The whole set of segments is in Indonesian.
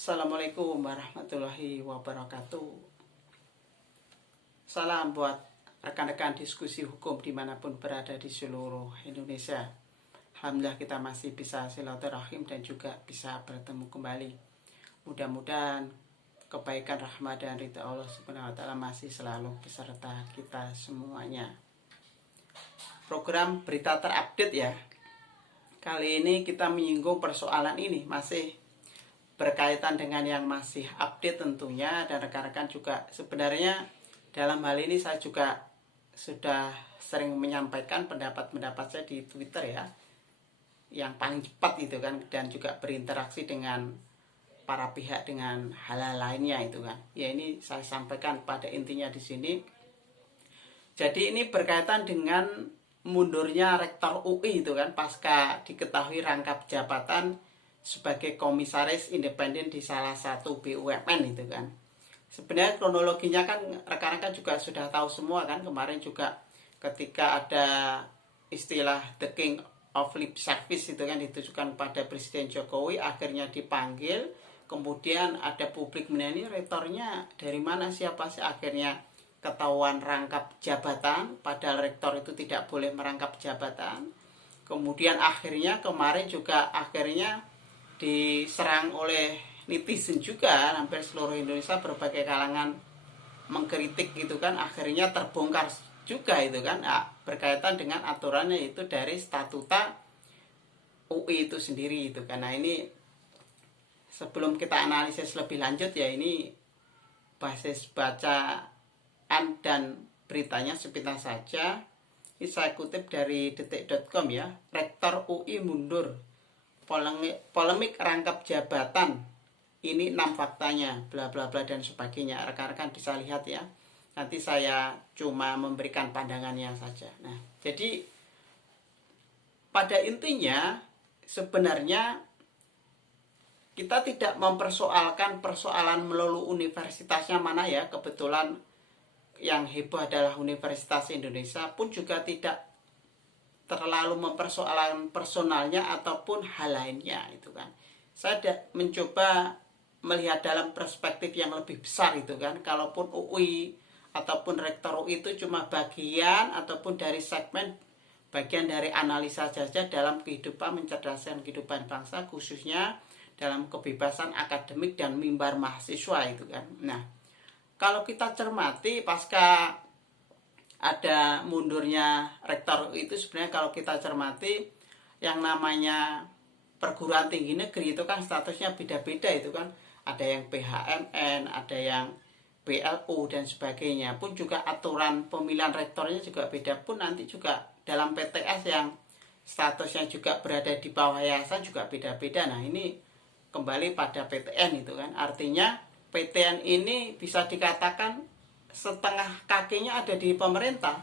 Assalamualaikum warahmatullahi wabarakatuh. Salam buat rekan-rekan diskusi hukum dimanapun berada di seluruh Indonesia. Alhamdulillah kita masih bisa silaturahim dan juga bisa bertemu kembali. Mudah-mudahan kebaikan, rahmat dan ridha Allah Subhanahu wa taala masih selalu beserta kita semuanya. Program berita terupdate ya. Kali ini kita menyinggung persoalan ini masih berkaitan dengan yang masih update tentunya, dan rekan-rekan juga sebenarnya dalam hal ini saya juga sudah sering menyampaikan pendapat-pendapat saya di Twitter ya, yang paling cepat itu kan, dan juga berinteraksi dengan para pihak dengan hal-hal lainnya itu kan. Ya ini saya sampaikan pada intinya di sini. Jadi ini berkaitan dengan mundurnya Rektor UI itu kan, pasca diketahui rangkap jabatan sebagai komisaris independen di salah satu BUMN itu kan. Sebenarnya kronologinya kan rekan-rekan juga sudah tahu semua kan. Kemarin juga ketika ada istilah the king of lip service itu kan ditujukan pada Presiden Jokowi, akhirnya dipanggil, kemudian ada publik menilai rektornya dari mana, siapa sih, akhirnya ketahuan rangkap jabatan, padahal rektor itu tidak boleh merangkap jabatan. Kemudian akhirnya kemarin juga akhirnya diserang oleh netizen juga, hampir seluruh Indonesia berbagai kalangan mengkritik gitu kan, akhirnya terbongkar juga itu kan. Berkaitan dengan aturannya itu dari statuta UI itu sendiri itu kan. Nah ini sebelum kita analisis lebih lanjut ya, ini basis bacaan dan beritanya sepintas saja. Ini saya kutip dari detik.com ya. Rektor UI mundur, polemik rangkap jabatan, ini 6 faktanya, bla bla bla dan sebagainya. Rekan-rekan bisa lihat ya. Nanti saya cuma memberikan pandangannya saja. Nah, jadi pada intinya sebenarnya kita tidak mempersoalkan persoalan melulu universitasnya mana ya. Kebetulan yang heboh adalah Universitas Indonesia, pun juga tidak terlalu mempersoalkan personalnya ataupun hal lainnya itu kan. Saya mencoba melihat dalam perspektif yang lebih besar itu kan. Kalaupun UI ataupun rektor UI itu cuma bagian ataupun dari segmen bagian dari analisa saja dalam kehidupan, mencerdaskan kehidupan bangsa, khususnya dalam kebebasan akademik dan mimbar mahasiswa itu kan. Nah, kalau kita cermati pasca ada mundurnya rektor itu, sebenarnya kalau kita cermati yang namanya perguruan tinggi negeri itu kan statusnya beda-beda itu kan. Ada yang PHMN, ada yang BLU dan sebagainya. Pun juga aturan pemilihan rektornya juga beda, pun nanti juga dalam PTS yang statusnya juga berada di bawah yayasan juga beda-beda. Nah ini kembali pada PTN itu kan. Artinya PTN ini bisa dikatakan setengah kakinya ada di pemerintah.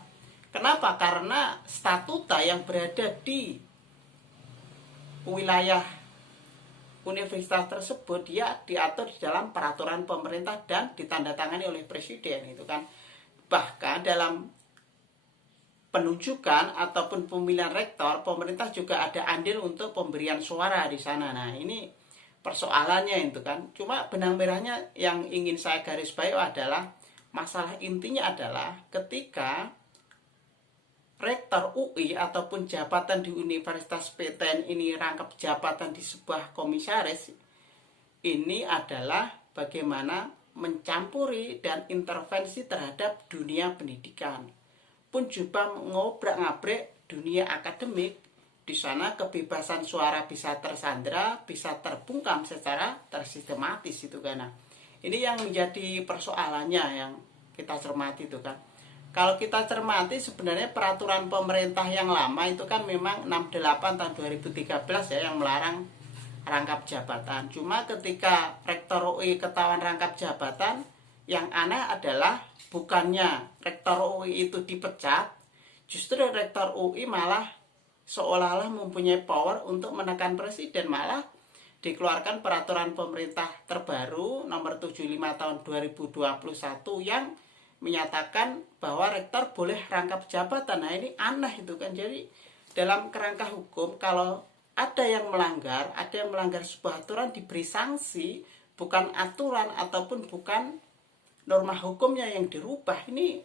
Kenapa? Karena statuta yang berada di wilayah universitas tersebut dia diatur di dalam peraturan pemerintah dan ditandatangani oleh presiden itu kan. Bahkan dalam penunjukan ataupun pemilihan rektor, pemerintah juga ada andil untuk pemberian suara di sana. Nah ini persoalannya itu kan. Cuma benang merahnya yang ingin saya garis bawahi adalah, masalah intinya adalah ketika rektor UI ataupun jabatan di Universitas PTN ini rangkap jabatan di sebuah komisaris, ini adalah bagaimana mencampuri dan intervensi terhadap dunia pendidikan, pun juga ngobrak-ngabrik dunia akademik. Di sana kebebasan suara bisa tersandra, bisa terbungkam secara tersistematis itu kan. Nah, ini yang menjadi persoalannya yang kita cermati itu kan. Kalau kita cermati sebenarnya peraturan pemerintah yang lama itu kan memang 68 tahun 2013 ya, yang melarang rangkap jabatan. Cuma ketika rektor UI ketahuan rangkap jabatan, yang aneh adalah bukannya rektor UI itu dipecat, justru rektor UI malah seolah-olah mempunyai power untuk menekan presiden. Malah dikeluarkan peraturan pemerintah terbaru nomor 75 tahun 2021 yang menyatakan bahwa rektor boleh rangkap jabatan. Nah ini aneh itu kan. Jadi dalam kerangka hukum, kalau ada yang melanggar sebuah aturan, diberi sanksi, bukan aturan ataupun bukan norma hukumnya yang dirubah. Ini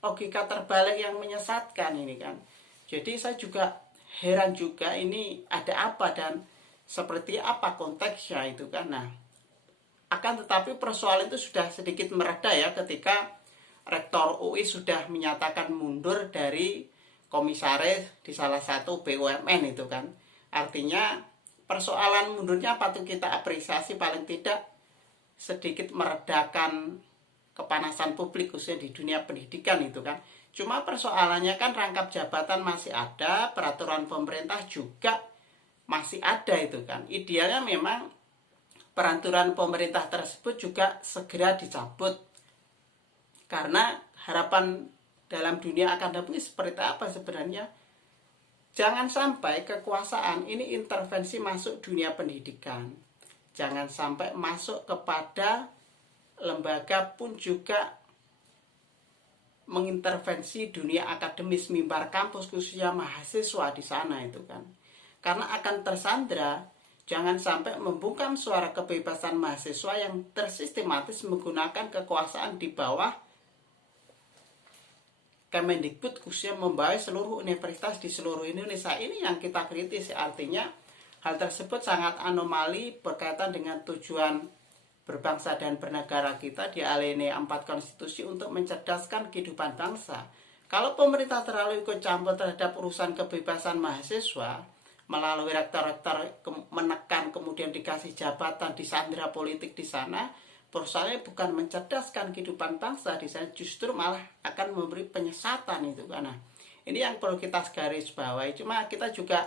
logika terbalik yang menyesatkan ini kan. Jadi saya juga heran juga ini ada apa dan seperti apa konteksnya itu kan. Nah, akan tetapi persoalan itu sudah sedikit mereda ya ketika Rektor UI sudah menyatakan mundur dari komisaris di salah satu BUMN itu kan. Artinya persoalan mundurnya patut kita apresiasi, paling tidak sedikit meredakan kepanasan publik khususnya di dunia pendidikan itu kan. Cuma persoalannya kan rangkap jabatan masih ada, peraturan pemerintah juga masih ada itu kan. Idealnya memang peraturan pemerintah tersebut juga segera dicabut. Karena harapan dalam dunia akademik seperti apa sebenarnya? Jangan sampai kekuasaan ini intervensi masuk dunia pendidikan. Jangan sampai masuk kepada lembaga pun juga mengintervensi dunia akademis, mimbar kampus khususnya mahasiswa di sana itu kan. Karena akan tersandra, jangan sampai membungkam suara kebebasan mahasiswa yang tersistematis menggunakan kekuasaan di bawah Kemendikbud khususnya membawa seluruh universitas di seluruh Indonesia. Ini yang kita kritisi, artinya hal tersebut sangat anomali berkaitan dengan tujuan berbangsa dan bernegara kita di alinea 4 konstitusi untuk mencerdaskan kehidupan bangsa. Kalau pemerintah terlalu ikut campur terhadap urusan kebebasan mahasiswa melalui rektor-rektor menekan kemudian dikasih jabatan, disandera politik di sana, persoalannya bukan mencerdaskan kehidupan bangsa di sana, justru malah akan memberi penyesatan itu karena ini yang perlu kita garis bawahi. Cuma kita juga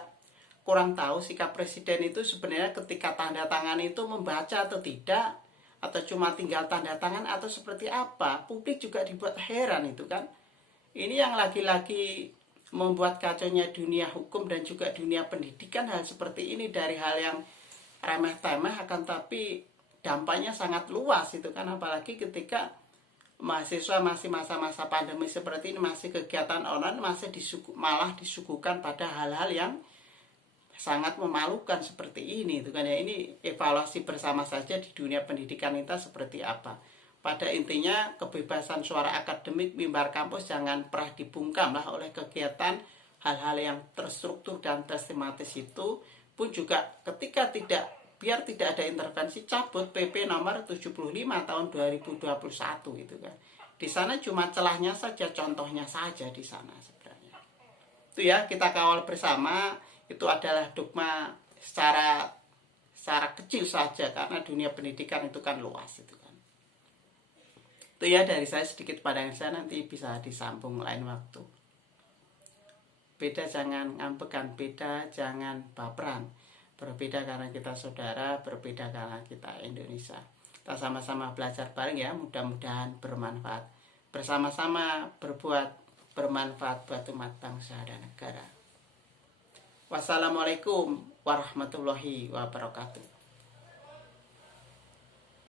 kurang tahu sikap presiden itu sebenarnya ketika tanda tangan itu membaca atau tidak, atau cuma tinggal tanda tangan atau seperti apa. Publik juga dibuat heran itu kan. Ini yang lagi-lagi membuat kacaunya dunia hukum dan juga dunia pendidikan. Hal seperti ini dari hal yang remeh-temeh akan tapi dampaknya sangat luas itu kan, apalagi ketika mahasiswa masih masa-masa pandemi seperti ini, masih kegiatan online, masih malah disuguhkan pada hal-hal yang sangat memalukan seperti ini itu kan ya. Ini evaluasi bersama saja di dunia pendidikan kita seperti apa. Pada intinya kebebasan suara akademik mimbar kampus jangan pernah dibungkam lah oleh kegiatan hal-hal yang terstruktur dan sistematis itu pun juga ketika biar tidak ada intervensi, cabut PP nomor 75 tahun 2021 gitu kan. Di sana cuma celahnya saja, contohnya saja di sana sebenarnya. Itu ya, kita kawal bersama. Itu adalah dogma secara kecil saja karena dunia pendidikan itu kan luas itu kan. Itu ya dari saya sedikit pandangan saya, nanti bisa disambung lain waktu. Beda jangan ngambekan, beda jangan baperan. Berbeda karena kita saudara, berbeda karena kita Indonesia. Kita sama-sama belajar bareng ya, mudah-mudahan bermanfaat. Bersama-sama berbuat bermanfaat buat umat bangsa dan negara. Wassalamualaikum warahmatullahi wabarakatuh.